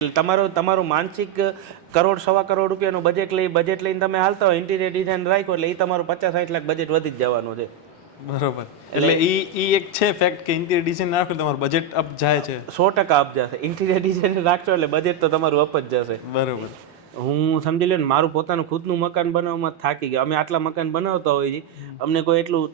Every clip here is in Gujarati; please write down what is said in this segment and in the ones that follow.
તમારું માનસિક કરોડ સવા કરોડ રૂપિયાનું બજેટ લઈને તમે હાલતા હોય, ઇન્ટિરિયર ડિઝાઇન રાખ્યો એટલે એ તમારું 50-60 લાખ બજેટ વધી જ જવાનું છે. બરોબર. એટલે ઈ એક છે ફેક્ટ કે ઇન્ટિરિયર ડિઝાઇન રાખો તમારું બજેટ અપ જાય છે. 100% અપ જશે. ઇન્ટિરિયર ડિઝાઇન રાખશો એટલે બજેટ તો તમારું અપ જ જશે. બરોબર. હું સમજી લો ને, મારું પોતાનું ખુદનું મકાન બનાવવામાં થાકી ગયા. અમે આટલા મકાન બનાવતા હોઈએ છીએ, અમને કોઈ એટલું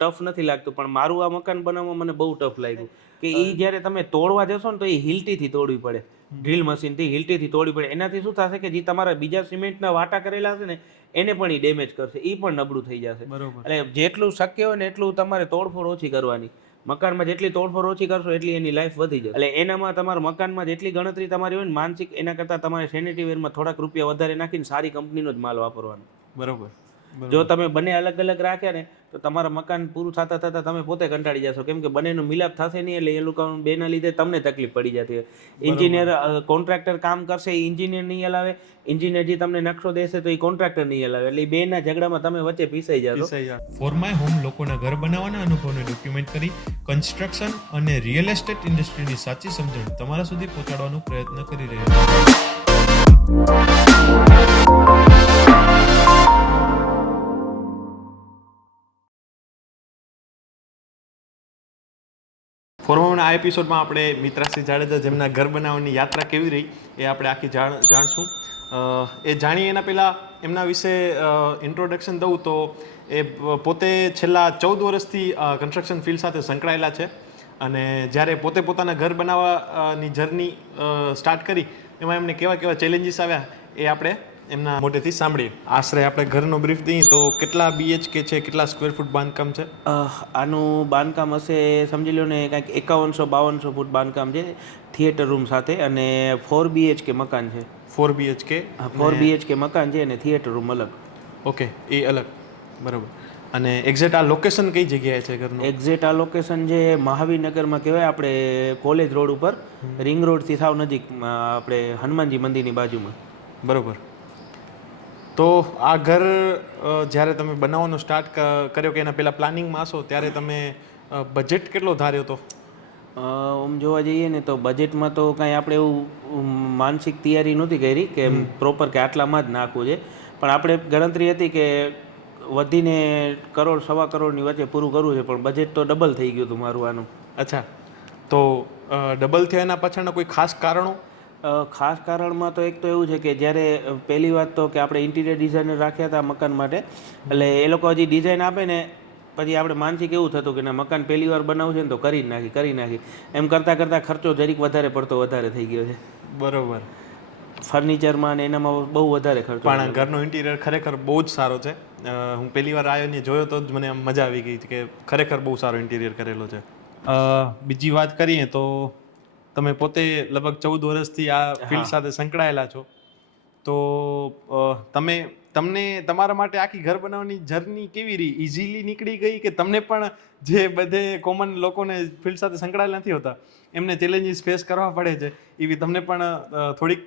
ટફ નથી લાગતું, પણ મારું આ મકાન બનાવવામાં મને બહુ ટફ લાગ્યું કે એ જ્યારે તમે તોડવા જશો ને તો એ હિલટીથી તોડવી પડે, ડ્રીલ મશીનથી હિલટીથી તોડવી પડે. એનાથી શું થશે કે જે તમારા બીજા સિમેન્ટના વાટા કરેલા હશે ને એને પણ એ ડેમેજ કરશે, એ પણ નબળું થઈ જશે. એટલે જેટલું શક્ય હોય ને એટલું તમારે તોડફોડ ઓછી કરવાની. મકાનમાં જેટલી તોડફોડ ઓછી કરશો એટલી એની લાઈફ વધી જશે. એટલે એનામાં તમારા મકાનમાં જેટલી ગણતરી તમારી હોય ને માનસિક, એના કરતાં તમારે સેનિટરી વેરમાં થોડાક રૂપિયા વધારે નાખીને સારી કંપનીનો જ માલ વાપરવાનો. બરોબર. જો તમે બંને અલગ અલગ રાખ્યા ને તો તમારા મકાન પૂરું થતા થતા તમે પોતે કંટાળી જશો, કેમ કે બંનેનું મિલાપ થશે નહીં. એટલે એ લોકો બેના લીધે તમને તકલીફ પડી જતી હોય. એન્જિનિયર કોન્ટ્રાક્ટર કામ કરશે, એ એન્જિનિયર નહીં હલાવે, એન્જિનિયર જે તમને નકશો દેશે તો એ કોન્ટ્રાક્ટર નહીં હલાવે. એટલે એ બેના ઝઘડામાં તમે વચ્ચે પીસાઈ જશો. ફોર માય હોમ લોકોના ઘર બનાવવાના અનુભવને ડોક્યુમેન્ટ કરી કન્સ્ટ્રક્શન અને રિયલ એસ્ટેટ ઇન્ડસ્ટ્રીની સાચી સમજણ તમારા સુધી પહોંચાડવાનો પ્રયત્ન કરી રહ્યા છે. ફોરમના આ એપિસોડમાં આપણે મિત્રાશ્રી જાડેજા જેમના ઘર બનાવવાની યાત્રા કેવી રહી એ આપણે આખી જાણશું. એ જાણીએ એના પહેલાં એમના વિશે ઇન્ટ્રોડક્શન દઉં તો એ પોતે છેલ્લા 14 વર્ષથી કન્સ્ટ્રક્શન ફિલ્ડ સાથે સંકળાયેલા છે. અને જ્યારે પોતે પોતાના ઘર બનાવવાની જર્ની સ્ટાર્ટ કરી એમાં એમને કેવા ચેલેન્જીસ આવ્યા એ આપણે એમના મોટેથી સાંભળીએ. આશરે આપણે ઘરનો બ્રીફ દઈએ તો કેટલા BHK છે, કેટલા સ્ક્વેર ફૂટ બાંધકામ છે? આનું બાંધકામ હશે સમજી લો ને કંઈક 5100-5200 ફૂટ બાંધકામ છે, થિયેટર રૂમ સાથે, અને 4 BHK મકાન છે. 4 BHK? 4 BHK મકાન છે અને થિયેટર રૂમ અલગ. ઓકે, એ અલગ. બરાબર. અને એક્ઝેક્ટ આ લોકેશન કઈ જગ્યાએ છે ઘરનું? એક્ઝેક્ટ આ લોકેશન જે મહાવીરનગરમાં કહેવાય, આપણે કોલેજ રોડ ઉપર, રિંગ રોડથી સાવ નજીક, આપણે હનુમાનજી મંદિરની બાજુમાં. બરાબર. તો આ ઘર જ્યારે તમે બનાવવાનું સ્ટાર્ટ કર્યો કે એના પહેલાં પ્લાનિંગમાં હશો ત્યારે તમે બજેટ કેટલો ધાર્યો હતો? આમ જોવા જઈએ ને તો બજેટમાં તો કાંઈ આપણે એવું માનસિક તૈયારી નહોતી કરી કે પ્રોપર કે આટલામાં જ નાખવું છે, પણ આપણે ગણતરી હતી કે વધીને કરોડ સવા કરોડની વચ્ચે પૂરું કરવું છે, પણ બજેટ તો ડબલ થઈ ગયું હતું મારું આનું. અચ્છા, તો ડબલ થયા એના પાછળના કોઈ ખાસ કારણો? ખાસ કારણમાં તો એક તો એવું છે કે જ્યારે પહેલી વાત તો કે આપણે ઇન્ટિરિયર ડિઝાઇનર રાખ્યા હતા મકાન માટે, એટલે એ લોકો હજી ડિઝાઇન આપે ને પછી આપણે માનસિક એવું થતું કે ના મકાન પહેલી વાર બનાવવું છે ને તો કરી નાખી એમ કરતાં ખર્ચો જરીક વધારે થઈ ગયો છે. બરોબર. ફર્નિચરમાં ને એનામાં બહુ વધારે ખર્ચો. પણ ઘરનો ઇન્ટિરિયર ખરેખર બહુ જ સારો છે. હું પહેલી વાર આવ્યો ને જોયો તો જ મને મજા આવી ગઈ કે ખરેખર બહુ સારો ઇન્ટિરિયર કરેલો છે. બીજી વાત કરીએ તો તમે પોતે લગભગ 14 વર્ષથી આ ફિલ્ડ સાથે સંકળાયેલા છો, તો તમને તમારા માટે આખી ઘર બનાવવાની જર્ની કેવી રહી? ઇઝીલી નીકળી ગઈ કે તમને પણ જે બધે કોમન લોકોને ફિલ્ડ સાથે સંકળાયેલા નથી હોતા એમને ચેલેન્જીસ ફેસ કરવા પડે છે, એવી તમને પણ થોડીક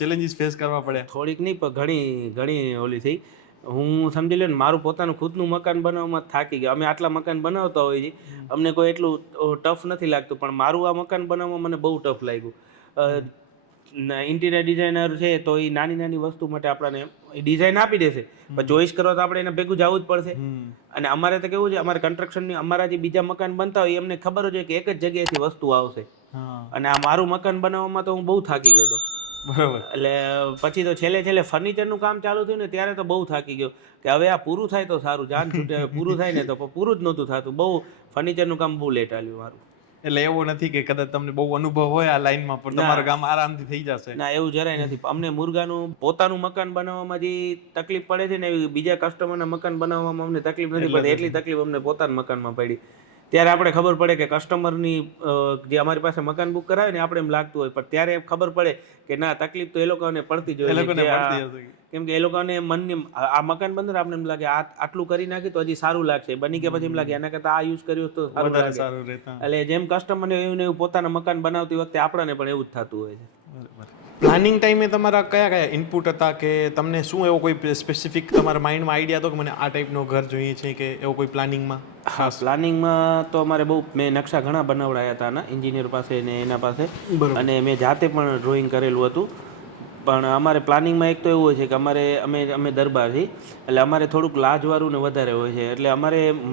ચેલેન્જીસ ફેસ કરવા પડે? થોડીક નહીં પણ ઘણી ઓલી થઈ. હું સમજી લો ને, મારું પોતાનું ખુદનું મકાન બનાવવામાં થાકી ગયા. અમે આટલા મકાન બનાવતા હોઈએ છીએ, અમને કોઈ એટલું ટફ નથી લાગતું, પણ મારું આ મકાન બનાવવામાં મને બહુ ટફ લાગ્યું. ઇન્ટિરિયર ડિઝાઇનર છે તો એ નાની વસ્તુ માટે આપણને ડિઝાઇન આપી દેશે, પણ ચોઈસ કરો તો આપણે એને ભેગું જવું જ પડશે. અને અમારે તો કેવું છે, અમારે કન્સ્ટ્રક્શનની અમારા જે બીજા મકાન બનતા હોય એમને ખબર જ હોય કે એક જ જગ્યાએથી વસ્તુ આવશે, અને આ મારું મકાન બનાવવામાં તો હું બહુ થાકી ગયો હતો. બરાબર. એટલે પછી તો છેલ્લે ફર્નિચરનું કામ ચાલુ થયું ને ત્યારે તો બહુ થાકી ગયો કે હવે આ પૂરું થાય તો સારું, જાન છૂટે પૂરું થાય ને તો પૂરું જ નહોતું થતું. બહુ ફર્નિચરનું કામ બહુ લેટ આવ્યું મારું. એટલે એવું નથી કે કદાચ તમને બહુ અનુભવ હોય આ લાઈનમાં પણ તમારું કામ આરામથી થઈ જશે? ના, એવું જરાય નથી. અમને મુર્ગાનું પોતાનું મકાન બનાવવામાં જે તકલીફ પડે છે ને એવી બીજા કસ્ટમરના મકાન બનાવવામાં અમને તકલીફ નથી પડતી, એટલી તકલીફ અમને પોતાના મકાનમાં પડી. ત્યારે આપણે ખબર પડે કે કસ્ટમરની જે અમારી પાસે મકાન બુક કરાવે ને આપણે એમ લાગતું હોય, પણ ત્યારે ખબર પડે કે ના, તકલીફ તો એ લોકોને પડતી જ હોય, કેમ કે એ લોકોને મનની આ મકાન બંધ આપણે એમ લાગે આટલું કરી નાખી તો હજી સારું લાગશે, બની ગયા પછી એમ લાગે એના કરતાં આ યુઝ કર્યું તો સારું લાગે. એટલે જેમ કસ્ટમરને એવું ને એવું પોતાના મકાન બનાવતી વખતે આપણને પણ એવું જ થતું હોય છે. પ્લાનિંગ ટાઈમે તમારા કયા ઇનપુટ હતા કે તમને શું એવો કોઈ સ્પેસિફિક તમારા માઇન્ડમાં આઈડિયા હતો કે મને આ ટાઈપનો ઘર જોઈએ છે કે એવો કોઈ પ્લાનિંગમાં? હા, પ્લાનિંગમાં તો અમારે બહુ મેં નકશા ઘણા બનાવડાયા હતા આના એન્જિનિયર પાસે ને એના પાસે, અને મેં જાતે પણ ડ્રોઈંગ કરેલું હતું. પણ અમારે પ્લાનિંગમાં એક તો એવું હોય છે કે અમે દરબાર છીએ, એટલે અમારે થોડુંક લાજવાળું ને વધારે હોય છે. એટલે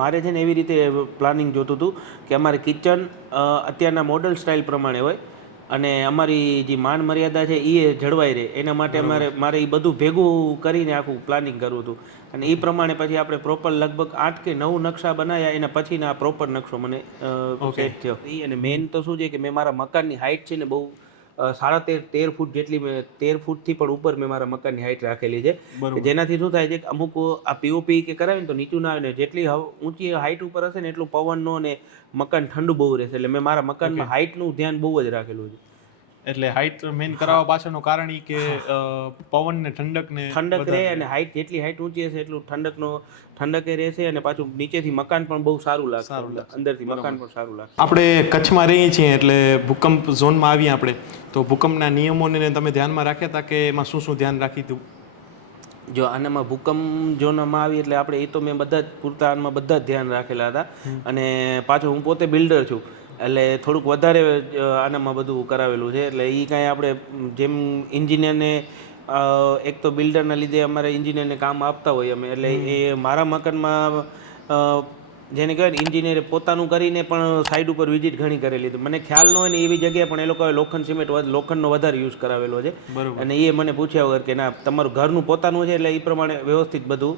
મારે છે ને એવી રીતે પ્લાનિંગ જોતું હતું કે અમારે કિચન અત્યારના મોડલ સ્ટાઇલ પ્રમાણે હોય, અને અમારી જે માન મર્યાદા છે એ જળવાઈ રહે એના માટે મારે એ બધું ભેગું કરીને આખું પ્લાનિંગ કરવું હતું. અને એ પ્રમાણે પછી આપણે પ્રોપર લગભગ 8 કે 9 નકશા બનાવ્યા, એના પછીના આ પ્રોપર નકશો મને સેટ થયો. અને મેઇન તો શું છે કે મેં મારા મકાનની હાઇટ છે ને બહુ 13.5 ફૂટ જેટલી, 13 ફૂટથી પણ ઉપર મેં મારા મકાનની હાઇટ રાખેલી છે, કે જેનાથી શું થાય છે કે અમુક આ પીઓપી કે કરાવે ને તો નીચું ના આવે ને, જેટલી ઊંચી હાઇટ ઉપર હશે ને એટલું પવનનો ને મકાન ઠંડુ બહુ રહેશે. એટલે મેં મારા મકાનમાં હાઇટનું ધ્યાન બહુ જ રાખેલું છે. એટલે હાઇટ મેઇન કરાવવા પાછળનું કારણ ઈ કે પવન ને ઠંડક રહે, અને જેટલી હાઇટ ઊંચી હશે એટલું ઠંડકે રહેશે, અને પાછું નીચેથી મકાન પણ બહુ સારું લાગશે, અંદરથી મકાન પણ સારું લાગશે. આપણે કચ્છમાં રહીએ છીએ એટલે ભૂકંપ ઝોનમાં આવીએ આપણે, તો ભૂકંપના નિયમોને તમે ધ્યાનમાં રાખ્યા હતા કે એમાં શું શું ધ્યાન રાખ્યું હતું? જો આનામાં ભૂકંપ ઝોનમાં આવી એટલે આપણે એ તો મેં બધા જ પૂરતા આનમાં બધા જ ધ્યાન રાખેલા હતા. અને પાછું હું પોતે બિલ્ડર છું એટલે થોડુંક વધારે આનામાં બધું કરાવેલું છે. એટલે એ કાંઈ આપણે જેમ એન્જિનિયરને એક તો બિલ્ડરના લીધે અમારે એન્જિનિયરને કામ આપતા હોય અમે, એટલે એ મારા મકાનમાં જેને કહેવાય ને એન્જિનિયરે પોતાનું કરીને પણ સાઈડ ઉપર વિઝિટ ઘણી કરેલી હતી. મને ખ્યાલ ન હોય ને એવી જગ્યાએ પણ એ લોકોએ લોખંડનો વધારે યુઝ કરાવેલો છે. અને એ મને પૂછ્યા વગર કે ના તમારું ઘરનું પોતાનું છે એટલે એ પ્રમાણે વ્યવસ્થિત બધું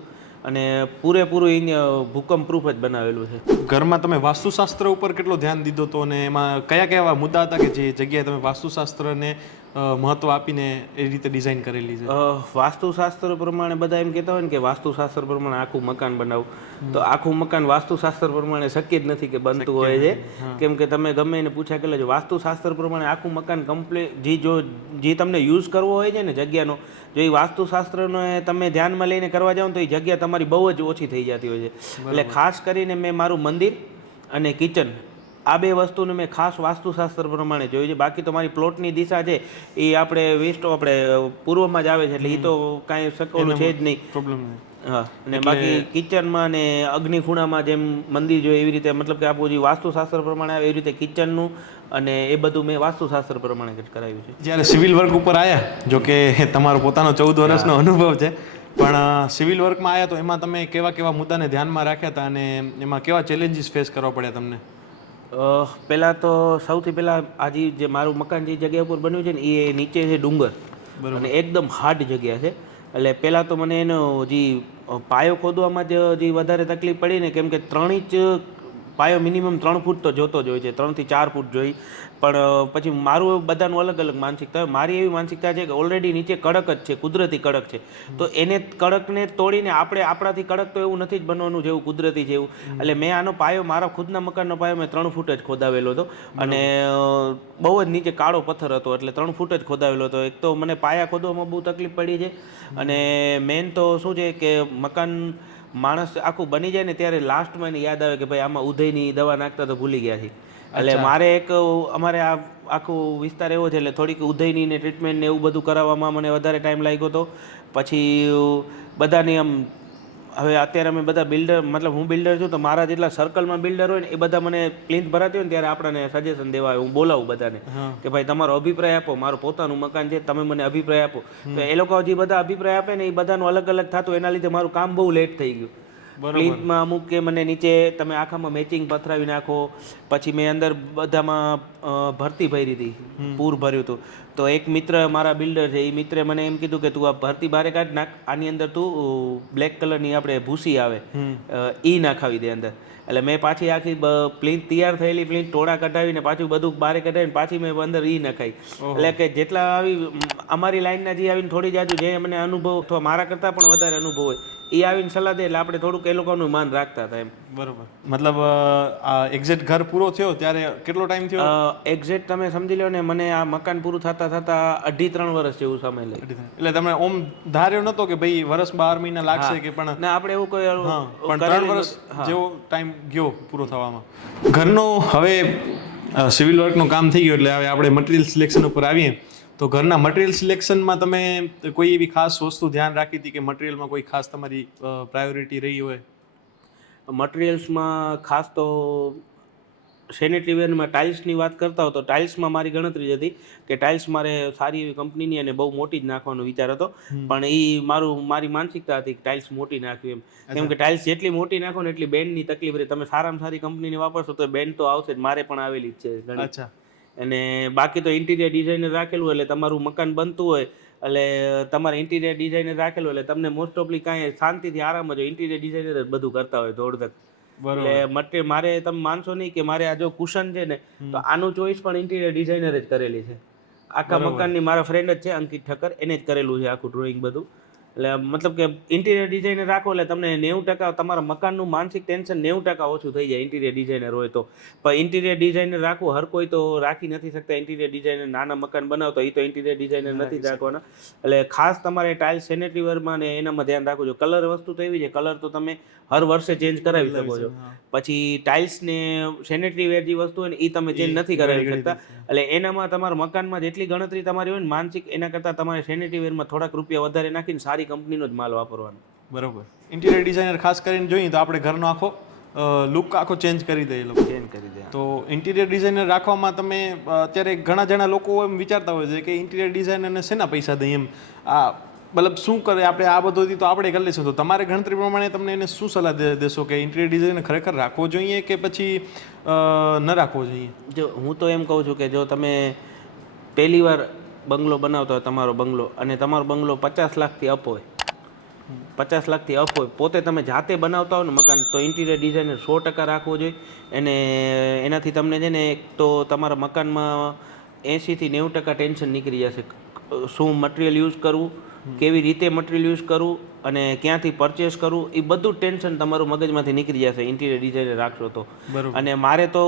અને પૂરેપૂરું ભૂકંપ પ્રૂફ જ બનાવેલું છે. ઘરમાં તમે વાસ્તુશાસ્ત્ર ઉપર કેટલો ધ્યાન દીધો હતો, અને એમાં કયા કયા મુદ્દા હતા કે જે જગ્યાએ તમે વાસ્તુશાસ્ત્રને મહત્વ આપીને એ રીતે ડિઝાઇન કરેલી છે? વાસ્તુશાસ્ત્ર પ્રમાણે બધા એમ કહેતા હોય ને કે વાસ્તુશાસ્ત્ર પ્રમાણે આખું મકાન બનાવવું, તો આખું મકાન વાસ્તુશાસ્ત્ર પ્રમાણે શક્ય જ નથી કે બનતું હોય છે. કેમ કે તમે ગમે એને પૂછ્યા કે વાસ્તુશાસ્ત્ર પ્રમાણે આખું મકાન કમ્પ્લીટ જે તમને યુઝ કરવો હોય છે ને જગ્યાનો, જો એ વાસ્તુશાસ્ત્રને તમે ધ્યાનમાં લઈને કરવા જાઓ તો એ જગ્યા તમારી બહુ જ ઓછી થઈ જતી હોય છે. એટલે ખાસ કરીને મેં મારું મંદિર અને કિચન આ બે વસ્તુને મેં ખાસ વાસ્તુશાસ્ત્ર પ્રમાણે જોયું છે. બાકી તો મારી પ્લોટની દિશા છે એ આપણે પૂર્વમાં જ આવે છે, એટલે એ તો કાંઈ સકોલું છે જ નહીં, પ્રોબ્લેમ. હા, અને બાકી કિચનમાં ને અગ્નિખૂણામાં જેમ મંદિર જોઈએ એવી રીતે, મતલબ કે આપણું જે વાસ્તુશાસ્ત્ર પ્રમાણે આવે એવી રીતે કિચનનું અને એ બધું મેં વાસ્તુશાસ્ત્ર પ્રમાણે જ કરાવ્યું છે. જ્યારે સિવિલ વર્ક ઉપર આવ્યા, જો કે તમારો પોતાનો 14 વર્ષનો અનુભવ છે, પણ સિવિલ વર્કમાં આવ્યા તો એમાં તમે કેવા કેવા મુદ્દાને ધ્યાનમાં રાખ્યા હતા અને એમાં કેવા ચેલેન્જીસ ફેસ કરવા પડ્યા તમને? પહેલાં તો સૌથી પહેલાં આજે જે મારું મકાન જે જગ્યા ઉપર બન્યું છે ને એ નીચે છે ડુંગર, અને એકદમ હાર્ડ જગ્યા છે. એટલે પહેલાં તો મને એનો જે પાયો ખોદવામાં જે વધારે તકલીફ પડી ને, કેમ કે 3 ઇંચ પાયો મિનિમમ 3 ફૂટ તો જોતો જ હોય છે, 3 થી 4 ફૂટ જોઈ. પણ પછી મારું બધાનું અલગ અલગ માનસિકતા હોય. મારી એવી માનસિકતા છે કે ઓલરેડી નીચે કડક જ છે, કુદરતી કડક છે, તો એને કડકને તોડીને આપણાથી કડક તો એવું નથી જ બનવાનું જેવું કુદરતી છે એવું. એટલે મેં આનો પાયો, મારા ખુદના મકાનનો પાયો મેં 3 ફૂટ જ ખોદાવેલો હતો, અને બહુ જ નીચે કાળો પથ્થર હતો, એટલે 3 ફૂટ જ ખોદાવેલો હતો. એક તો મને પાયા ખોદવામાં બહુ તકલીફ પડી છે, અને મેઇન તો શું છે કે મકાન માણસ આખું બની જાય ને ત્યારે લાસ્ટમાં એને યાદ આવે કે ભાઈ આમાં ઉધઈની દવા નાખતા તો ભૂલી ગયા છે. એટલે અમારે આ આખો વિસ્તાર એવો છે એટલે થોડીક ઉધઈની ને ટ્રીટમેન્ટ ને એવું બધું કરાવવામાં મને વધારે ટાઈમ લાગ્યો હતો. પછી બધાની આમ, હવે અત્યારે અમે બધા બિલ્ડર, મતલબ હું બિલ્ડર છું તો મારા જેટલા સર્કલમાં બિલ્ડર હોય ને એ બધા મને પ્લિન્થ ભરાતી હોય ને ત્યારે આપણને સજેશન દેવા આવે, હું બોલાવું બધાને કે ભાઈ તમારો અભિપ્રાય આપો, મારું પોતાનું મકાન છે, તમે મને અભિપ્રાય આપો. તો એ લોકો જે બધા અભિપ્રાય આપે ને એ બધાનું અલગ અલગ થતું, એના લીધે મારું કામ બહુ લેટ થઈ ગયું. પ્લિન્થમાં અમુક કે મને નીચે તમે આખામાં મેચિંગ પથરાવી નાખો, પછી મેં અંદર બધામાં ભરતી ભરી હતી, પૂર ભર્યું હતું. તો એક મિત્ર મારા બિલ્ડર છે, એ મિત્રે મને એમ કીધું કે તું આ ભરતી બારે કાઢ નાખ, આની અંદર તું બ્લેક કલરની આપણે ભૂસી આવે એ નાખાવી દે અંદર. એટલે મેં પાછી આખી પ્લિન્થ તૈયાર થયેલી પ્લિન્થ ટોળા કઢાવીને પાછું બધું બારે કઢાવીને પાછી મેં અંદર નખાઈ. એટલે કે જેટલા આવી અમારી લાઈનના જે આવીને થોડી જાજુ જે મને અનુભવ અથવા મારા કરતાં પણ વધારે અનુભવ હોય એ આવીને સલાહ દે, એટલે આપણે થોડુંક એ લોકોનું માન રાખતા હતા એમ. બરોબર. મતલબ આ એક્ઝેક્ટ ઘર પૂરો થયો ત્યારે કેટલો ટાઈમ થયો? એક્ઝેક્ટ તમે સમજી લો ને, મને આ મકાન પૂરું થતા 2.5-3 વર્ષ જેવું સમય લે. એટલે તમે ઓમ ધાર્યો નતો કે ભાઈ વર્ષ 12 મહિના લાગશે કે, પણ ના, આપણે એવું કોઈ પણ 3 વર્ષ જેવો ટાઈમ ગયો પૂરો થવામાં. ઘરનો હવે સિવિલ વર્કનું કામ થઈ ગયું એટલે હવે આપણે મટીરિયલ સિલેક્શન ઉપર આવીએ. તો ઘરના મટીરિયલ સિલેક્શનમાં તમે કોઈ એવી ખાસ વસ્તુ ધ્યાન રાખી હતી કે મટીરિયલમાં કોઈ ખાસ તમારી પ્રાયોરિટી રહી હોય? મટીરિયલ્સમાં ખાસ તો સેનેટરી વેરમાં ટાઇલ્સની વાત કરતા હો તો ટાઇલ્સમાં મારી ગણતરી જ હતી કે ટાઇલ્સ મારે સારી એવી કંપનીની અને બહુ મોટી જ નાખવાનો વિચાર હતો, પણ એ મારી માનસિકતા હતી કે ટાઇલ્સ મોટી નાખવી એમ, કેમ કે ટાઇલ્સ જેટલી મોટી નાખો ને એટલી બેન્ડની તકલીફ રહે. તમે સારામાં સારી કંપનીની વાપરશો તો બેન્ડ તો આવશે જ, મારે પણ આવેલી જ છે ઘણી. અચ્છા. અને બાકી તો ઇન્ટિરિયર ડિઝાઇનર રાખેલું એટલે તમારું મકાન બનતું હોય એટલે તમારે ઇન્ટિરિયર ડિઝાઇનર રાખેલું એટલે તમને મોસ્ટ ઓફલી કાંઈ શાંતિથી આરામ જ હોય. ઇન્ટિરિયર ડિઝાઇનર જ બધું કરતા હોય દોડધક. એટલે મારે તમે માનશો નહીં કે મારે આ જો કુશન છે ને તો આનું ચોઈસ પણ ઇન્ટિરિયર ડિઝાઇનર જ કરેલી છે. આખા મકાનની મારા ફ્રેન્ડ જ છે અંકિત ઠક્કર, એને જ કરેલું છે આખું ડ્રોઈંગ બધું. એટલે મતલબ કે ઇન્ટિરિયર ડિઝાઇનર રાખો એટલે તમને 90% તમારા મકાનનું માનસિક ટેન્શન 90% ઓછું થઈ જાય ઇન્ટિરિયર ડિઝાઇનર હોય તો. પણ ઇન્ટિરિયર ડિઝાઇનર રાખવું હર કોઈ તો રાખી નથી શકતા. ઇન્ટિરિયર ડિઝાઇનર નાના મકાન બનાવતો એ તો ઇન્ટિરિયર ડિઝાઇનર નથી જ રાખવાના. એટલે ખાસ તમારે ટાઇલ્સ સેનેટરી વેરમાં ને એનામાં ધ્યાન રાખવું જોઈએ. કલર વસ્તુ તો એવી છે, કલર તો તમે હર વર્ષે ચેન્જ કરાવી શકો છો. પછી ટાઇલ્સ ને સેનેટરી વેર જે વસ્તુ હોય ને એ તમે ચેન્જ નથી કરાવી શકતા. એટલે એનામાં તમારા મકાનમાં જેટલી ગણતરી તમારી હોય ને માનસિક, એના કરતાં તમારે સેનેટરી વેરમાં થોડાક રૂપિયા વધારે નાખીને સારી કંપનીનો જ માલ વાપરવાનો. બરોબર. ઇન્ટિરિયર ડિઝાઇનર ખાસ કરીને જોઈએ તો આપણે ઘરનો આખો લુક આખો ચેન્જ કરી દે એ લોકો. ચેન્જ કરી દે. તો ઇન્ટિરિયર ડિઝાઇનર રાખવામાં તમે અત્યારે ઘણા જણા લોકો એમ વિચારતા હોય છે કે ઇન્ટિરિયર ડિઝાઇનરને શેના પૈસા દઈએ એમ, આ મતલબ શું કરે આપણે આ બધું તો આપણે કરી લઈશું. તો તમારે ગણતરી પ્રમાણે તમને એને શું સલાહ દેશો કે ઇન્ટિરિયર ડિઝાઇનર ખરેખર રાખવો જોઈએ કે પછી ન રાખવો જોઈએ? જો હું તો એમ કહું છું કે જો તમે પહેલી વાર બંગલો બનાવતા હોય, તમારો બંગલો, અને તમારો બંગલો 50 લાખથી અપ હોય, 50 લાખથી અપ હોય, પોતે તમે જાતે બનાવતા હો ને મકાન, તો ઇન્ટિરિયર ડિઝાઇનર 100% રાખવો જોઈએ. અને એનાથી તમને છે ને એક તો તમારા મકાનમાં 80 થી 90% ટેન્શન નીકળી જશે. શું મટીરિયલ યુઝ કરવું, કેવી રીતે મટીરિયલ યુઝ કરવું અને ક્યાંથી પરચેસ કરવું, એ બધું ટેન્શન તમારું મગજમાંથી નીકળી જશે ઇન્ટિરિયર ડિઝાઇનર રાખશો તો. અને મારે તો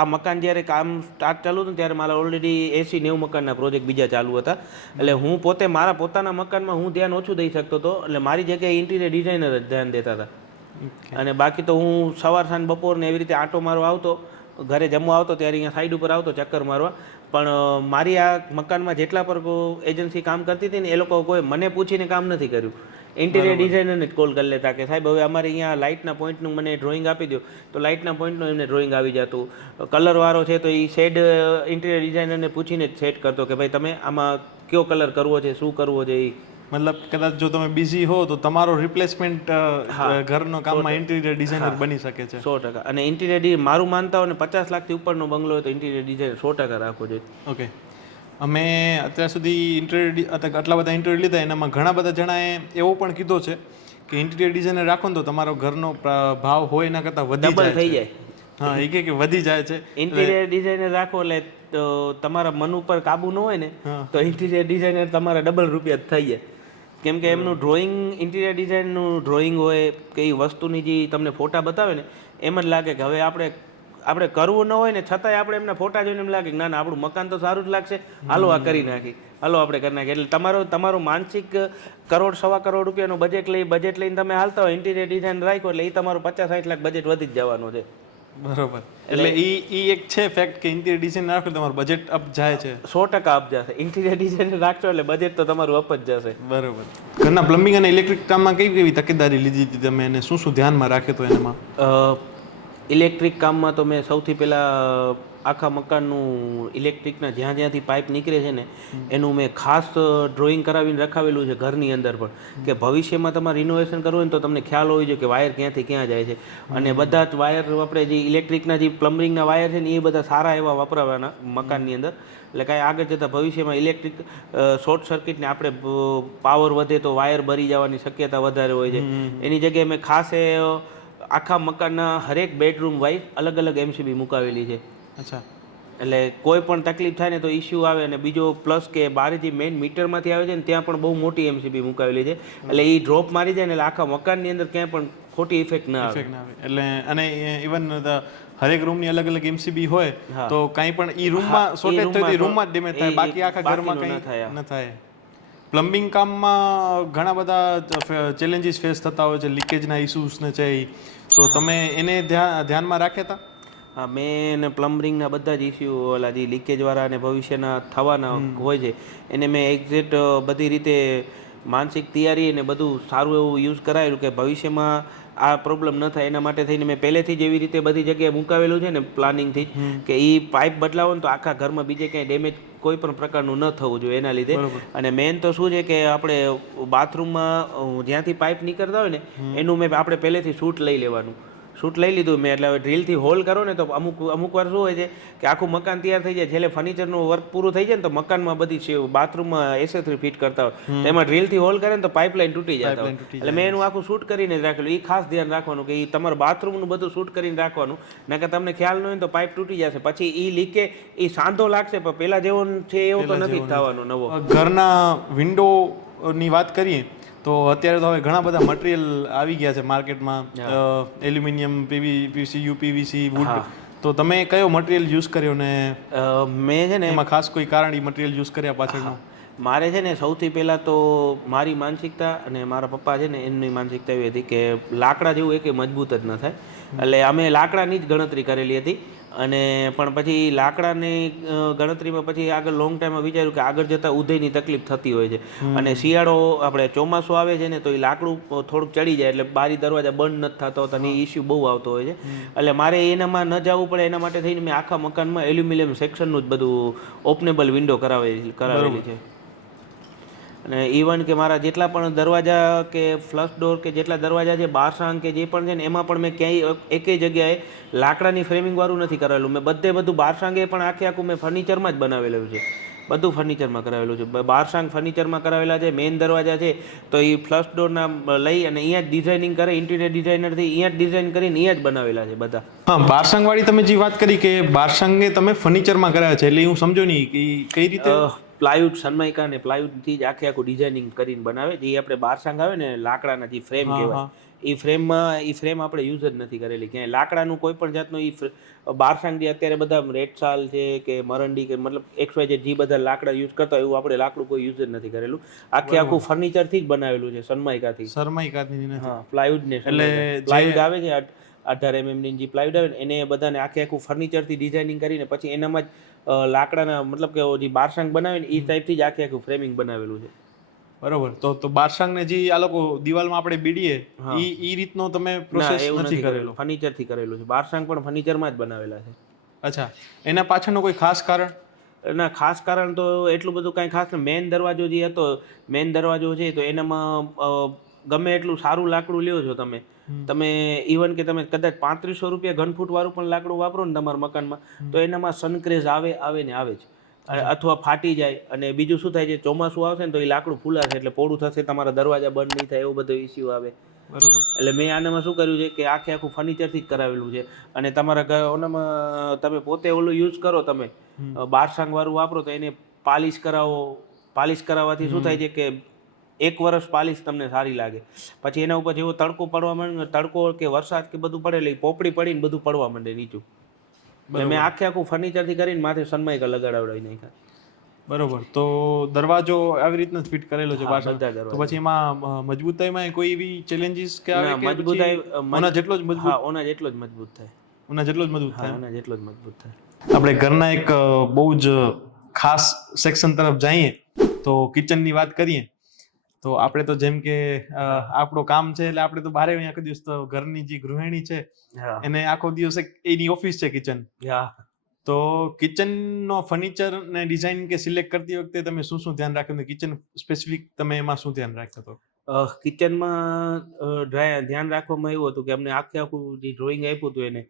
આ મકાન જ્યારે કામ સ્ટાર્ટ ચાલુ હતું ત્યારે મારા ઓલરેડી 80-90 મકાનના પ્રોજેક્ટ બીજા ચાલુ હતા. એટલે હું પોતે મારા પોતાના મકાનમાં હું ધ્યાન ઓછું દઈ શકતો હતો, એટલે મારી જગ્યાએ ઇન્ટિરિયર ડિઝાઇનર જ ધ્યાન દેતા હતા. અને બાકી તો હું સવાર સાંજ બપોર ને એવી રીતે આંટો મારવા આવતો, ઘરે જમવા આવતો ત્યારે અહીંયા સાઈડ ઉપર આવતો ચક્કર મારવા. પણ મારી આ મકાનમાં જેટલા પર એજન્સી કામ કરતી હતી ને એ લોકો કોઈ મને પૂછીને કામ નથી કર્યું. ઇન્ટિરિયર ડિઝાઇનરને જ કોલ કરી લેતા કે સાહેબ હવે અમારે અહીંયા લાઇટના પોઈન્ટનું મને ડ્રોઈંગ આપી દો, તો લાઇટના પોઈન્ટનું એમને ડ્રોઈંગ આવી જતું. કલરવાળો છે તો એ શેડ ઇન્ટિરિયર ડિઝાઇનરને પૂછીને જ સેટ કરતો કે ભાઈ તમે આમાં કયો કલર કરવો છે, શું કરવો છે. એ મતલબ કદાચ જો તમે બિઝી હો તો તમારો રિપ્લેસમેન્ટ ઘરનો કામમાં ઇન્ટિરિયર ડિઝાઇનર બની શકે છે. 100%. અને ઇન્ટિરિયર મારું માનતા હોય ને 50 લાખથી ઉપરનો બંગલો હોય તો ઇન્ટિરિયર ડિઝાઇનર 100% રાખવો જોઈએ. ઓકે. અમે અત્યાર સુધી આટલા બધા ઇન્ટરવ્યુ લીધા, એનામાં ઘણા બધા જણાએ એવો પણ કીધો છે કે ઇન્ટિરિયર ડિઝાઇનર રાખો ને તો તમારો ઘરનો ભાવ હોય એના કરતાં ડબલ થઈ જાય. હા, એ કે વધી જાય છે. ઇન્ટિરિયર ડિઝાઇનર રાખો એટલે તમારા મન ઉપર કાબુ ન હોય ને તો ઇન્ટિરિયર ડિઝાઇનર તમારા ડબલ રૂપિયા થઈ જાય. કેમ કે એમનું ડ્રોઈંગ, ઇન્ટિરિયર ડિઝાઇનનું ડ્રોઈંગ હોય કે એ વસ્તુની જે તમને ફોટા બતાવે ને એમ જ લાગે કે હવે આપણે કરવું ન હોય ને છતાંય આપણે એમના ફોટા જોઈને એમ લાગે કે ના આપણું મકાન તો સારું જ લાગશે, હાલો આ કરી નાખી, હાલો આપણે કરી નાખીએ. એટલે તમારું માનસિક 1 કરોડ 1.25 કરોડ રૂપિયાનું બજેટ લઈને તમે હાલતા હોય, ઇન્ટિરિયર ડિઝાઇન રાખ્યો એટલે એ તમારું 50-60 લાખ બજેટ વધી જ જવાનું છે. બરોબર. એટલે એ એક છે ફેક્ટ કે ઇન્ટિરિયર ડિઝાઇન રાખો તમારું બજેટ અપ જાય છે. 100% અપ જશે. ઇન્ટિરિયર ડિઝાઇન રાખશો એટલે બજેટ તો તમારું અપ જ જશે. બરોબર. ઘરના પ્લમ્બિંગ અને ઇલેક્ટ્રિક કામમાં કેવી તકેદારી લીધી હતી તમે અને શું ધ્યાનમાં રાખ્યું તો એમાં? ઇલેક્ટ્રિક કામમાં તો મેં સૌથી પહેલાં આખા મકાનનું ઇલેક્ટ્રિકના જ્યાંથી પાઇપ નીકળે છે ને એનું મેં ખાસ ડ્રોઈંગ કરાવીને રખાવેલું છે ઘરની અંદર પણ, કે ભવિષ્યમાં તમારે રિનોવેશન કરવું હોય ને તો તમને ખ્યાલ હોવી જોઈએ કે વાયર ક્યાંથી ક્યાં જાય છે. અને બધા જ વાયર આપણે જે ઇલેક્ટ્રિકના જે પ્લમ્બિંગના વાયર છે ને એ બધા સારા એવા વપરાવાના મકાનની અંદર. એટલે કાંઈ આગળ જતાં ભવિષ્યમાં ઇલેક્ટ્રિક શોર્ટ સર્કિટને આપણે પાવર વધે તો વાયર બળી જવાની શક્યતા વધારે હોય છે. એની જગ્યાએ મેં ખાસ આખા મકાનના હરેક બેડરૂમ વાઇઝ અલગ અલગ MCB મુકાવેલી છે. અચ્છા. એટલે કોઈ પણ તકલીફ થાય ને તો ઇસ્યુ આવે. અને બીજો પ્લસ કે બહાર જે મેઇન મીટરમાંથી આવે છે ને ત્યાં પણ બહુ મોટી MCB મુકાવેલી છે. એટલે એ ડ્રોપ મારી જાય ને એટલે આખા મકાનની અંદર ક્યાંય પણ ખોટી ઇફેક્ટ ના આવે. એટલે અને ઇવન હરેક રૂમની અલગ અલગ MCB હોય તો કાંઈ પણ એ રૂમમાં શોર્ટેજ થાય રૂમમાં જ ડેમેજ થાય, બાકી આખા ઘરમાં કંઈ ન થાય. પ્લમ્બિંગ કામમાં ઘણા બધા ચેલેન્જીસ ફેસ થતા હોય છે, લીકેજના ઇસ્યુઝ ને છે, તો તમે એને ધ્યાનમાં રાખ્યા હતા? હા, મેં પ્લમ્બિંગના બધા જ ઇસ્યુ ઓલા જે લીકેજવાળા અને ભવિષ્યના થવાના હોય છે એને મેં એક્ઝેક્ટ બધી રીતે માનસિક તૈયારી અને બધું સારું એવું યુઝ કરાયેલું કે ભવિષ્યમાં આ પ્રોબ્લેમ ન થાય એના માટે થઈને મેં પહેલેથી જ એવી રીતે બધી જગ્યાએ મુકાવેલું છે ને પ્લાનિંગથી કે એ પાઇપ બદલાવો ને તો આખા ઘરમાં બીજે ક્યાંય ડેમેજ કોઈ પણ પ્રકારનું ન થવું જોઈએ એના લીધે. અને મેન તો શું છે કે આપણે બાથરૂમમાં જ્યાંથી પાઇપ નીકળતા હોય ને એનું મેં આપણે પહેલેથી શૂટ લઈ લેવાનું. શૂટ લઈ લીધું મેં, એટલે હવે ડ્રીલથી હોલ કરો ને તો અમુક વાર શું હોય છે કે આખું મકાન તૈયાર થઈ જાય, છેલ્લે ફર્નિચરનું વર્ક પૂરું થઈ જાય ને તો મકાનમાં બધી બાથરૂમમાં એસેસરી ફિટ કરતા હોય તો એમાં ડ્રીલથી હોલ કરે ને તો પાઇપલાઇન તૂટી જતા હોય. એટલે મેં એનું આખું શૂટ કરીને જ રાખેલું. એ ખાસ ધ્યાન રાખવાનું કે એ તમારું બાથરૂમનું બધું શૂટ કરીને રાખવાનું, ના કે તમને ખ્યાલ ન હોય તો પાઇપ તૂટી જશે, પછી એ લીકે એ સાંધો લાગશે પણ પહેલાં જેવો છે એવો તો નથી થવાનો નવો. ઘરના વિન્ડોની વાત કરીએ તો અત્યારે તો હવે ઘણા બધા મટીરિયલ આવી ગયા છે માર્કેટમાં, એલ્યુમિનિયમ, પીવીસી, યુપીવીસી, વુડ. તો તમે કયો મટીરિયલ યુઝ કર્યો ને મેં છે ને એમાં ખાસ કોઈ કારણ એ મટીરિયલ યુઝ કર્યા પાછળનું? મારે છે ને સૌથી પહેલાં તો મારી માનસિકતા અને મારા પપ્પા છે ને એમની માનસિકતા એવી હતી કે લાકડા જેવું એકે મજબૂત જ ન થાય, એટલે અમે લાકડાની જ ગણતરી કરેલી હતી. અને પણ પછી લાકડાની ગણતરીમાં પછી આગળ લોંગ ટાઈમમાં વિચાર્યું કે આગળ જતાં ઉધઈની તકલીફ થતી હોય છે અને શિયાળો આપણે ચોમાસું આવે છે ને તો એ લાકડું થોડુંક ચડી જાય એટલે બારી દરવાજા બંધ નથી થતા હોતા અને ઇસ્યુ બહુ આવતો હોય છે. એટલે મારે એનામાં ન જવું પડે એના માટે થઈને મેં આખા મકાનમાં એલ્યુમિનિયમ સેક્શનનું જ બધું ઓપનેબલ વિન્ડો કરાવેલી છે. અને ઇવન કે મારા જેટલા પણ દરવાજા કે ફ્લશ ડોર કે જેટલા દરવાજા છે, બારસાંગ કે જે પણ છે ને એમાં પણ મેં ક્યાંય એકેય જગ્યાએ લાકડાની ફ્રેમિંગવાળું નથી કરાવેલું. મેં બધું બારસાંગે પણ આખું મેં ફર્નિચરમાં જ બનાવેલું છે, બધું ફર્નિચરમાં કરાવેલું છે. બારસાંગ ફર્નિચરમાં કરાવેલા છે. મેઇન દરવાજા છે તો એ ફ્લશ ડોરના લઈ અને અહીંયા જ ડિઝાઇનિંગ કરે, ઇન્ટિરિયર ડિઝાઇનરથી અહીંયા જ ડિઝાઇન કરીને અહીંયા જ બનાવેલા છે બધા. હા, બારસાંગવાળી તમે જે વાત કરી કે બારસાંગે તમે ફર્નિચરમાં કરાવ્યા છે, એટલે હું સમજો નહીં કે કઈ રીતે? પ્લાયવુડ, સનમાઇકા અને પ્લાયવુડથી જ આખું ડિઝાઇનિંગ કરીને બનાવે. જે આપણે બારસાંગ આવે ને લાકડાના જે ફ્રેમ કહેવાય, એ ફ્રેમ આપણે યુઝ જ નથી કરેલી ક્યાંય. લાકડાનું કોઈ પણ જાતનું બારસાંગ જે અત્યારે બધા રેડસાલ છે કે મરંડી કે મતલબ XYZ જે બધા લાકડા યુઝ કરતા હોય એવું આપણે લાકડું કોઈ યુઝ જ નથી કરેલું. આખું ફર્નિચરથી જ બનાવેલું છે, સનમાઇકાથી. હા, પ્લાયવુડ ને એટલે પ્લાયવુડ આવે છે 18 mm ની જે પ્લાયવુડ આવે ને એને બધાને આખું ફર્નિચરથી ડિઝાઇનિંગ કરીને પછી એનામાં જ લાકડાના મતલબ કે જે બારસાંગ બનાવે ને એ ટાઈપથી જ આખું ફ્રેમિંગ બનાવેલું છે. બરોબર. તો બારસાંગને જે આ લોકો દિવાલમાં આપણે બીડીએ ઈ રીતનો તમે પ્રોસેસ નથી કરેલો? ફર્નિચરથી કરેલું છે. બારસાંગ પણ ફર્નિચરમાં જ બનાવેલા છે. અચ્છા, એના પાછળનો કોઈ ખાસ કારણ? ના, ખાસ કારણ તો એટલું બધું કાંઈ ખાસ નહીં. મેઇન દરવાજો જે હતો, મેઇન દરવાજો છે તો એનામાં ગમે એટલું સારું લાકડું લ્યો છો તમે ઇવન કે તમે કદાચ 3500 રૂપિયા ઘન ફૂટ વાળું પણ લાકડું વાપરો ને તમારા મકાનમાં તો એનામાં સનક્રેઝ આવે ને આવે જ, અથવા ફાટી જાય. અને બીજું શું થાય છે, ચોમાસું આવશે ને તો એ લાકડું ફૂલાશે એટલે પોળું થશે, તમારા દરવાજા બંધ નહીં થાય, એવો બધો ઇસ્યુ આવે. બરોબર. એટલે મેં આનામાં શું કર્યું છે કે આખું ફર્નિચરથી જ કરાવેલું છે. અને તમારા ઓનામાં તમે પોતે ઓલું યુઝ કરો, તમે બારસાંગ વાળું વાપરો તો એને પાલિશ કરાવો. પાલિશ કરાવવાથી શું થાય છે કે 1 વર્ષ પાલિશ તમને સારી લાગે, પછી એના ઉપર જેવો તડકો પડવા માંડે, તડકો કે વરસાદ કે બધું પડે એટલે પોપડી પડીને બધું પડવા માંડે નીચું. મેં આખું ફર્નિચરથી કરીને માથે સનમાઇકા લગાડાવડાવી નાખ્યા. બરોબર. તો દરવાજો આવી રીતના જ ફિટ કરેલો છે પાછળ. તો પછી એમાં મજબૂતાઈમાં કોઈ એવી ચેલેન્જીસ કે આવે કે મજબૂતાઈ ઓના જેટલો જ મજબૂત? હા, ઓના જેટલો જ મજબૂત થાય. ઓના જેટલો જ મજબૂત થાય. ઓના જેટલો જ મજબૂત થાય. આપણે ઘરના એક બહુ જ ખાસ સેક્શન તરફ જઈએ તો કિચનની વાત કરીએ તો આપણે તો જેમ કે આપણું કામ છે એટલે આપણે તો બારે આખો દિવસ તો ઘરની જે ગૃહિણી છે એને આખો દિવસ એની ઓફિસ છે કિચન. તો કિચનનો ફર્નિચર ને ડિઝાઇન કે સિલેક્ટ કરતી વખતે તમે શું ધ્યાન રાખ્યું? કિચન સ્પેસિફિક તમે એમાં શું ધ્યાન રાખ્યો હતો? કિચનમાં ધ્યાન રાખવામાં એવું હતું કે અમને આખું જે ડ્રોઈંગ આપ્યું હતું એને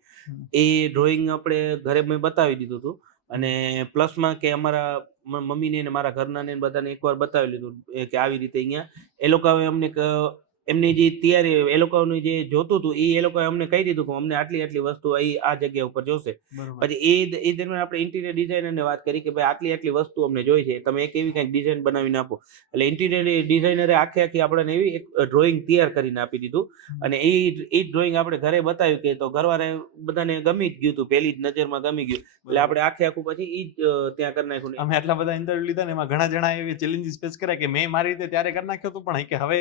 એ ડ્રોઈંગ આપણે ઘરે મેં બતાવી દીધું હતું. અને પ્લસમાં કે અમારા મમ્મીને ને મારા ઘરનાને બધાને એકવાર બતાવી લીધું કે આવી રીતે અહીંયા એ લોકોએ અમને એમની જે તૈયારી, એ લોકોનું જે જોતું હતું એ લોકોએ અમને કહી દીધું કે અમને આટલી વસ્તુ આ જગ્યા ઉપર જોશે. પછી એ દરમિયાન આપણે ઇન્ટિરિયર ડિઝાઇનરને વાત કરી કે ભાઈ આટલી વસ્તુ અમને જોઈ છે, તમે એવી કંઈક ડિઝાઇન બનાવીને આપો. એટલે ઇન્ટિરિયર ડિઝાઇનરે આખી આપણને એવી એક ડ્રોઈંગ તૈયાર કરીને આપી દીધું. અને એ ડ્રોઈંગ આપણે ઘરે બતાવ્યું કે તો ઘરવાળા બધાને ગમી જ ગયું હતું, પહેલી જ નજરમાં ગમી ગયું. એટલે આપણે આખું પછી એ જ ત્યાં કરી નાખ્યું. અમે આટલા બધા ઇન્ટરવ્યુ લીધા ને એમાં ઘણા જણા એવી ચેલેન્જીસ ફેસ કર્યા કે મેં મારી રીતે ત્યારે કરી નાખ્યો હતું, પણ કે હવે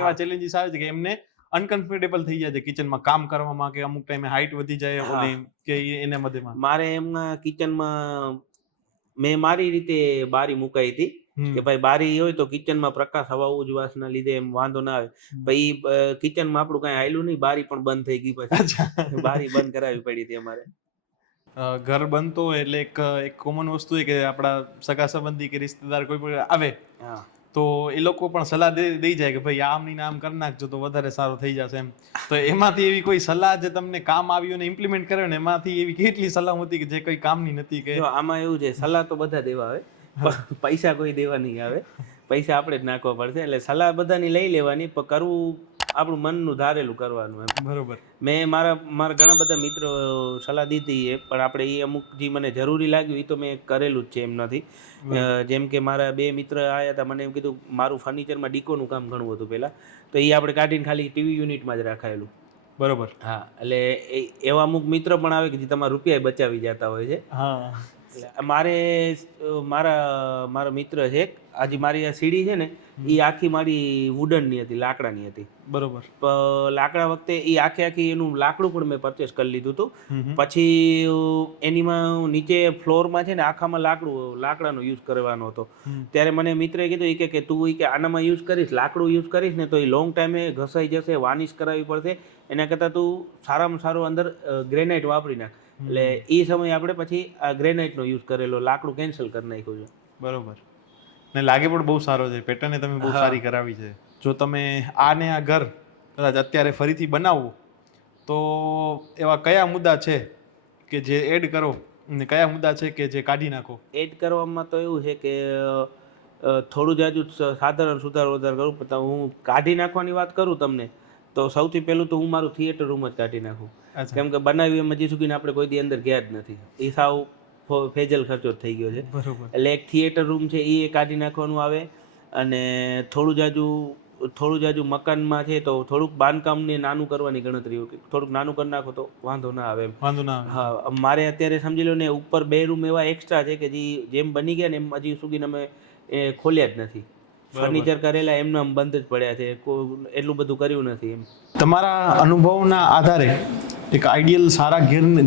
એવા ચેલેન્જીસ આવે છે કે એમને અનકમ્ફર્ટેબલ થઈ જાય છે કિચનમાં કામ કરવામાં, કે અમુક ટાઈમે હાઈટ વધી જાય કે એના મધ્યમાં. મારે એમના કિચનમાં મેં મારી રીતે બારી મુકાઈ હતી કે ભાઈ બારી હોય તો કિચનમાં પ્રકાશ હવા ઉજવાસના લીધે એમ વાંધો ના આવે. પછી કિચનમાં આપણું કાંઈ હાલ્યું નહીં, બારી પણ બંધ થઈ ગઈ, પછી બારી બંધ કરાવવી પડી હતી અમારે. ઘર બનતો હોય એટલે એક કોમન વસ્તુ છે કે આપણા સગા સંબંધી કે રિશ્તેદાર કોઈ પણ આવે હા તો એ લોકો પણ સલાહ દઈ જાય કે ભાઈ આમ ની આમ કરી નાખજો તો વધારે સારું થઈ જશે એમ. તો એમાંથી એવી કોઈ સલાહ જે તમને કામ આવી અને ઇમ્પ્લિમેન્ટ કરે ને એમાંથી એવી કેટલી સલાહ હતી કે જે કોઈ કામની નથી કે? જો આમાં એવું છે, સલાહ તો બધા દેવા આવે, પણ પૈસા કોઈ દેવા નહીં આવે, પૈસા આપણે જ નાખવા પડશે. એટલે સલાહ બધાની લઈ લેવાની, પણ કરવું આપણું મનનું ધારેલું કરવાનું એમ. બરોબર. મેં મારા ઘણા બધા મિત્રો સલાહ દીધી એ, પણ આપણે એ અમુક જે મને જરૂરી લાગ્યું એ તો મેં કરેલું જ છે એમ નથી. જેમ કે મારા 2 મિત્ર આવ્યા હતા, મને એમ કીધું મારું ફર્નિચરમાં ડીકોનું કામ ઘણું હતું પહેલાં, તો એ આપણે કાઢીને ખાલી ટીવી યુનિટમાં જ રાખાયેલું. બરોબર. હા, એટલે એવા અમુક મિત્ર પણ આવે કે જે તમારા રૂપિયા બચાવી જતા હોય છે. હા. એટલે મારા મિત્ર છે, આજે મારી આ સીડી છે ને એ આખી મારી વુડનની હતી, લાકડાની હતી. બરોબર. લાકડા વખતે એ આખી એનું લાકડું પણ મેં પરચેસ કરી લીધું હતું. પછી એનીમાં નીચે ફ્લોરમાં છે ને આખામાં લાકડાનો યુઝ કરવાનો હતો. ત્યારે મને મિત્રએ કીધું કે તું કે આનામાં યુઝ કરીશ, લાકડું યુઝ કરીશ ને તો એ લોંગ ટાઈમે ઘસાઈ જશે, વાર્નિશ કરાવવી પડશે, એના કરતાં તું સારામાં સારું અંદર ગ્રેનાઇટ વાપરી નાખ. એટલે એ સમયે આપણે પછી આ ગ્રેનાઇટનો યુઝ કરેલો, લાકડું કેન્સલ કરી નાખ્યું છે. બરોબર. ને લાગે પણ બહુ સારો છે, પેટર્ન તમે બહુ સારી કરાવી છે. જો તમે આ ઘર કદાચ અત્યારે ફરીથી બનાવો તો એવા કયા મુદ્દા છે કે જે એડ કરો ને કયા મુદ્દા છે કે જે કાઢી નાખો? એડ કરવામાં તો એવું છે કે થોડું જાજુ સાધારણ સુધારો વધારે કરું, પણ હું કાઢી નાખવાની વાત કરું તમને તો સૌથી પહેલું તો હું મારું થિયેટર રૂમ જ કાઢી નાખું. કેમ કે બનાવ્યું એમ હજી સુધી આપણે કોઈ દી અંદર ગયા જ નથી, એ સાવ ફેજલ ખર્ચો થઈ ગયો છે. બરોબર. એટલે એક થિયેટર રૂમ છે એ કાઢી નાખવાનું આવે. અને થોડું જાજુ મકાનમાં છે તો થોડુંક બાંધકામને નાનું કરવાની ગણતરી હોય, થોડુંક નાનું કરી નાખો તો વાંધો ના આવે એમ. વાંધો ના આવે. હા, મારે અત્યારે સમજી લો ને ઉપર 2 રૂમ એવા એક્સ્ટ્રા છે કે જેમ બની ગયા ને એમ હજી સુધી અમે એ ખોલ્યા જ નથી. ફર્નિચર કરેલા એમને બંધ જ પડ્યા છે, એટલું બધું કર્યું નથી એમ. તમારા અનુભવના આધારે એક આઈડિયલ સારા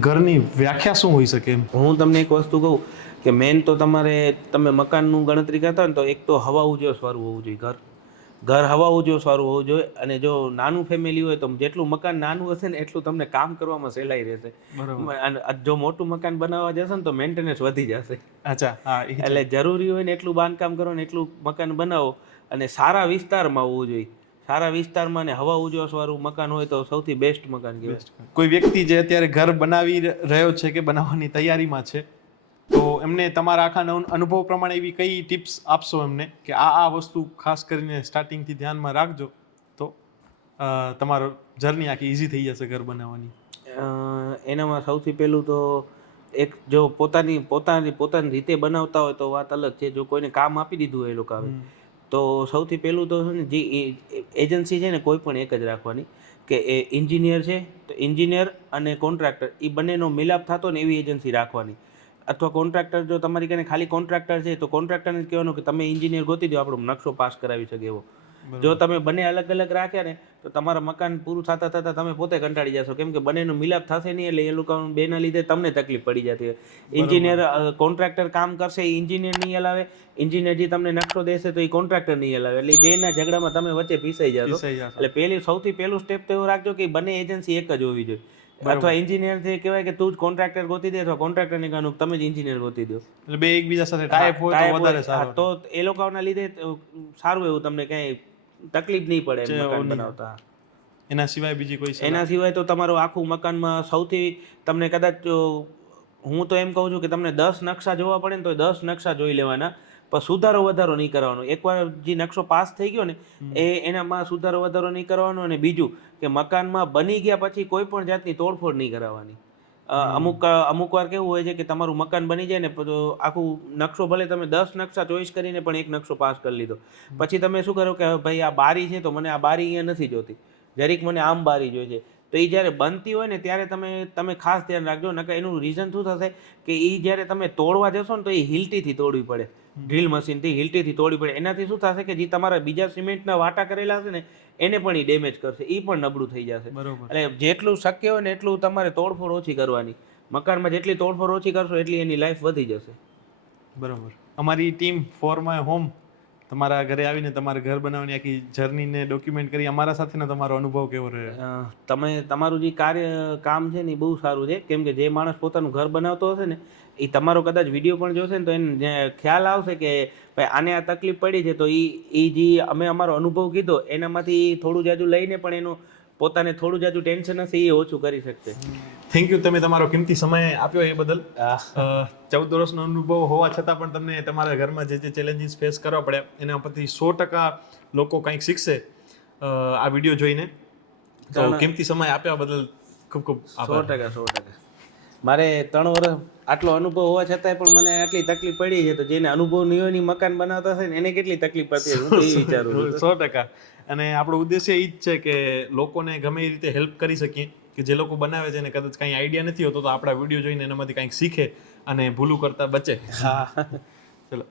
ઘરની વ્યાખ્યા શું હોઈ શકે એમ? હું તમને એક વસ્તુ કહું કે મેન તો તમે મકાનનું ગણતરી કરતા હોય ને તો એક તો હવા ઉજવસ વાળું હોવું જોઈએ ઘર હવા ઉજવસ વાળું હોવું જોઈએ. અને જો નાનું ફેમિલી હોય તો જેટલું મકાન નાનું હશે ને એટલું તમને કામ કરવામાં સહેલાઈ રહેશે. અને જો મોટું મકાન બનાવવા જશો ને તો મેન્ટેનન્સ વધી જશે. અચ્છા, હા. એટલે જરૂરી હોય ને એટલું બાંધકામ કરો ને એટલું મકાન બનાવો, અને સારા વિસ્તારમાં હોવું જોઈએ. સારા વિસ્તારમાં ને હવા ઉજવસ વાળું મકાન હોય તો સૌથી બેસ્ટ મકાન કહેવાય. કોઈ વ્યક્તિ જે અત્યારે ઘર બનાવી રહ્યો છે કે બનાવવાની તૈયારીમાં છે તો એમને તમારા આખા અનુભવ પ્રમાણે એવી કઈ ટિપ્સ આપશો એમને કે આ વસ્તુ ખાસ કરીને સ્ટાર્ટિંગથી ધ્યાનમાં રાખજો તો તમારો જર્ની આખી ઈઝી થઈ જશે ઘર બનાવવાની? એનામાં સૌથી પહેલું તો એક જો પોતાની રીતે બનાવતા હોય તો વાત અલગ છે. જો કોઈને કામ આપી દીધું હોય એ લોકો આવે તો સૌથી પહેલું તો છે ને જે એજન્સી છે ને કોઈ પણ એક જ રાખવાની, કે એ એન્જિનિયર છે તો એન્જિનિયર અને કોન્ટ્રાક્ટર એ બંનેનો મિલાપ થતો ને એવી એજન્સી રાખવાની. અથવા કોન્ટ્રાક્ટર જો તમારી કને ખાલી કોન્ટ્રાક્ટર છે તો કોન્ટ્રાક્ટરને જ કહેવાનું કે તમે એન્જિનિયર ગોતી દો, આપણો નકશો પાસ કરાવી શકે એવો. જો તમે બંને અલગ અલગ રાખ્યા ને તો તમારા મકાન પૂરું થતા તમે પોતે કંટાળી જશો, કેમ કે બંનેનો મિલાપ થશે નહીં. એટલે એ લોકો બેના લીધે તમને તકલીફ પડી જતી હોય. એન્જિનિયર કોન્ટ્રાક્ટર કામ કરશે એ એન્જિનિયર નહીં હલાવે, એન્જિનિયર જે તમને નકશો દેશે તો એ કોન્ટ્રાક્ટર નહીં હલાવે. એટલે બેના ઝઘડામાં તમે વચ્ચે પીસાઈ જશો. એટલે સૌથી પહેલું સ્ટેપ તો એવું રાખજો કે બંને એજન્સી એક જ હોવી જોઈએ. અથવા એન્જિનિયર થી કહેવાય કે તું જ કોન્ટ્રાક્ટર ગોતી દે, અથવા કોન્ટ્રાક્ટર ને કહેવાનું તમે જ એન્જિનિયર ગોતી દો. એટલે બે એકબીજા સાથે ટાઈપ હોય તો વધારે સારું. તો એ લોકોના લીધે સારું એવું તમને કઈ તકલીફ નહીં પડે મકાન બનાવતા. એના સિવાય બીજી કોઈ? એના સિવાય તો તમારું આખું મકાનમાં સૌથી તમને કદાચ હું તો એમ કહું છું કે તમને 10 નકશા જોવા પડે ને તો 10 નકશા જોઈ લેવાના, પણ સુધારો વધારો નહીં કરવાનો. એકવાર જે નકશો પાસ થઈ ગયો ને એનામાં સુધારો વધારો નહીં કરવાનો. અને બીજું કે મકાનમાં બની ગયા પછી કોઈ પણ જાતની તોડફોડ નહીં કરાવવાની. અમુક વાર કેવું હોય છે કે તમારું મકાન બની જાય ને આખું નકશો ભલે તમે 10 નકશા ચોઈસ કરીને પણ એક નકશો પાસ કરી લીધો, પછી તમે શું કરો કે ભાઈ આ બારી છે તો મને આ બારી અહીંયા નથી જોતી, જરીક મને આમ બારી જોઈએ છે. તો એ જ્યારે બનતી હોય ને ત્યારે તમે ખાસ ધ્યાન રાખજો. નકર એનું રીઝન શું થશે કે એ જ્યારે તમે તોડવા જશો ને તો એ હિલટીથી તોડવી પડે, ડ્રીલ મશીનથી હિલટીથી તોડવી પડે. એનાથી શું થશે કે જે તમારા બીજા સિમેન્ટના વાટા કરેલા હશે ને એને પણ એ ડેમેજ કરશે, એ પણ નબળું થઈ જશે. એટલે જેટલું શક્ય હોય ને એટલું તમારે તોડફોડ ઓછી કરવાની. મકાનમાં જેટલી તોડફોડ ઓછી કરશો એટલી એની લાઈફ વધી જશે. બરોબર. અમારી ટીમ ફોર માય હોમ તમારા ઘરે આવીને તમારા ઘર બનાવવાની આખી જર્નીને ડોક્યુમેન્ટ કરી અમારા સાથેનો તમારો અનુભવ કેવો રહ્યો? તમે તમારું જે કામ છે ને એ બહુ સારું છે, કેમ કે જે માણસ પોતાનું ઘર બનાવતો હશે ને એ તમારો કદાચ વિડીયો પણ જોશે ને તો એને ખ્યાલ આવશે કે ભાઈ આને આ તકલીફ પડી છે, તો એ જે અમે અમારો અનુભવ કીધો એનામાંથી થોડું જાજુ લઈને પણ એનું પોતાને થોડું જાજુ ટેન્શન હશે એ ઓછું કરી શકશે. થેન્ક યુ, તમે તમારો કિંમતી સમય આપ્યો એ બદલ. 14 વર્ષનો અનુભવ હોવા છતાં પણ તમને તમારા ઘરમાં જે ચેલેન્જીસ ફેસ કરવા પડ્યા એના પરથી 100% લોકો કંઈક શીખશે આ વિડીયો જોઈને. તો કિંમતી સમય આપ્યા બદલ ખૂબ ખૂબ આભાર. 100%. મારે 3 વર્ષ આટલો અનુભવ હોવા છતાંય પણ મને આટલી તકલીફ પડી છે, તો જેને અનુભવ નહીં હોય ની મકાન બનાવતા હશે ને એને કેટલી તકલીફ પડતી હશે હું તો એ વિચારું છું. 100%. અને આપણો ઉદ્દેશ્ય એ જ છે કે લોકોને ગમે એ રીતે હેલ્પ કરી શકીએ, કે જે લોકો બનાવે છે એને કદાચ કાંઈ આઈડિયા નથી હોતો તો આપણા વિડીયો જોઈને એનામાંથી કંઈક શીખે અને ભૂલું કરતા બચે. હા. ચલો.